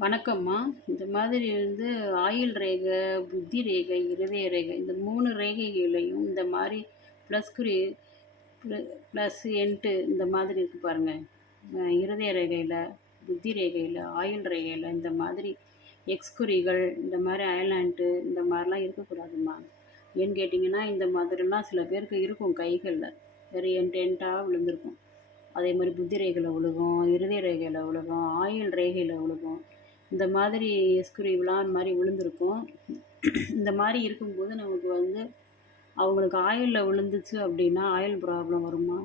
வணக்கம்மா. இந்த மாதிரி வந்து ஆயுள் ரேகை புத்தி ரேகை இருதய ரேகை இந்த மூணு ரேகைகளையும் இந்த மாதிரி ப்ளஸ் குறி ப்ளஸ் என்ட்டு இந்த மாதிரி இருக்குது பாருங்கள் இருதய ரேகையில் புத்தி ரேகையில் ஆயுள் ரேகையில் இந்த மாதிரி எக்ஸ் குறிகள் இந்த மாதிரி அயலாண்ட்டு இந்த மாதிரிலாம் இருக்கக்கூடாதும்மா. ஏன்னு கேட்டிங்கன்னா இந்த மாதிரிலாம் சில பேருக்கு இருக்கும் கைகளில். வேறு என்ட்டு என்ட்டாக விழுந்திருக்கும். அதே மாதிரி புத்தி ரேகையில் விழுகும் இருதய ரேகையில் விழுகும் ஆயுள் ரேகையில் விழுகும் இந்த மாதிரி எஸ்குருவிலாம் இந்த மாதிரி விழுந்திருக்கும். இந்த மாதிரி இருக்கும்போது நமக்கு வந்து அவங்களுக்கு ஆயிலில் விழுந்துச்சு அப்படின்னா ஆயில் ப்ராப்ளம் வருமா?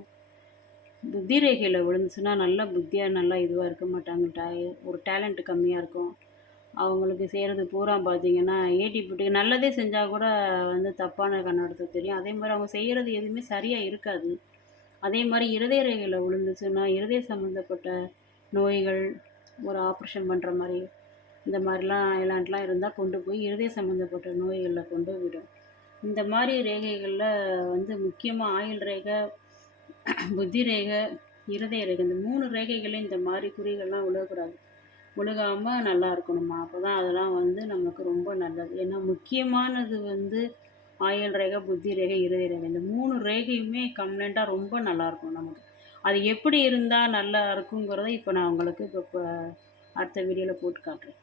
புத்தி ரேகையில் விழுந்துச்சுன்னா நல்லா புத்தியாக நல்லா இதுவாக இருக்க மாட்டாங்க டாய் ஒரு டேலண்ட் கம்மியாக இருக்கும். அவங்களுக்கு செய்கிறது பூரா பார்த்தீங்கன்னா ஏடி புட்டி நல்லதே செஞ்சால் கூட வந்து தப்பான கண்ணாடத்தை தெரியும். அதே மாதிரி அவங்க செய்கிறது எதுவுமே சரியாக இருக்காது. அதே மாதிரி இருதய ரேகையில் விழுந்துச்சுன்னா இருதய சம்மந்தப்பட்ட நோய்கள் ஒரு ஆப்ரேஷன் பண்ணுற மாதிரி இந்த மாதிரிலாம் ஐலாண்ட்லாம் இருந்தால் கொண்டு போய் இருதய சம்மந்தப்பட்ட நோய்களில் கொண்டு விடும். இந்த மாதிரி ரேகைகளில் வந்து முக்கியமாக ஆயுள் ரேகை புத்தி ரேகை இருதய ரேகை இந்த மூணு ரேகைகளையும் இந்த மாதிரி குறிகள்லாம் விழுகக்கூடாது விழுகாமல் நல்லா இருக்கணுமா? அப்போ தான் அதெல்லாம் வந்து நமக்கு ரொம்ப நல்லது. ஏன்னா முக்கியமானது வந்து ஆயுள் ரேகை புத்தி ரேகை இருதய ரேகை. இந்த மூணு ரேகையுமே கம்ப்ளைண்ட்டாக ரொம்ப நல்லாயிருக்கும் நமக்கு. அது எப்படி இருந்தால் நல்லா இருக்குங்கிறத இப்போ நான் உங்களுக்கு இப்போ இப்போ அடுத்த வீடியோவில் போட்டு காட்டுறேன்.